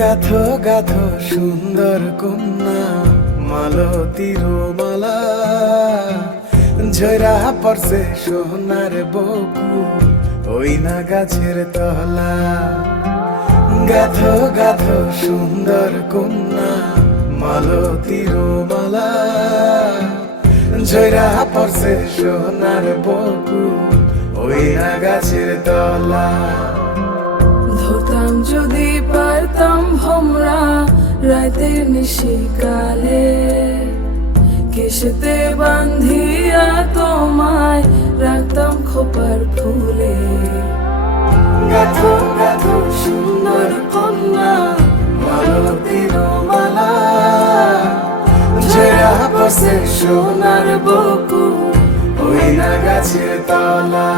গাথো গাথো সুন্দর কন্যা মালতীর মালা, ঝরা পড়ছে সোনার বকু ওই না গাছের তলা। গাথো গাথো সুন্দর কন্যা মালতীর মালা, ঝরা পড়ছে সোনার বকু ওই না গাছের তলা। ধরতাম যদি পারতাম ভমরা রাতের নিশিকালে, কেশেতে বান্ধিয়া তোমায় রাখতাম খোপার ফুলে। গাথো গাথো সুন্দর কন্যা মালতীর মালা, ঝরা পড়ছে সোনার বকু ওই না গাছের তলা।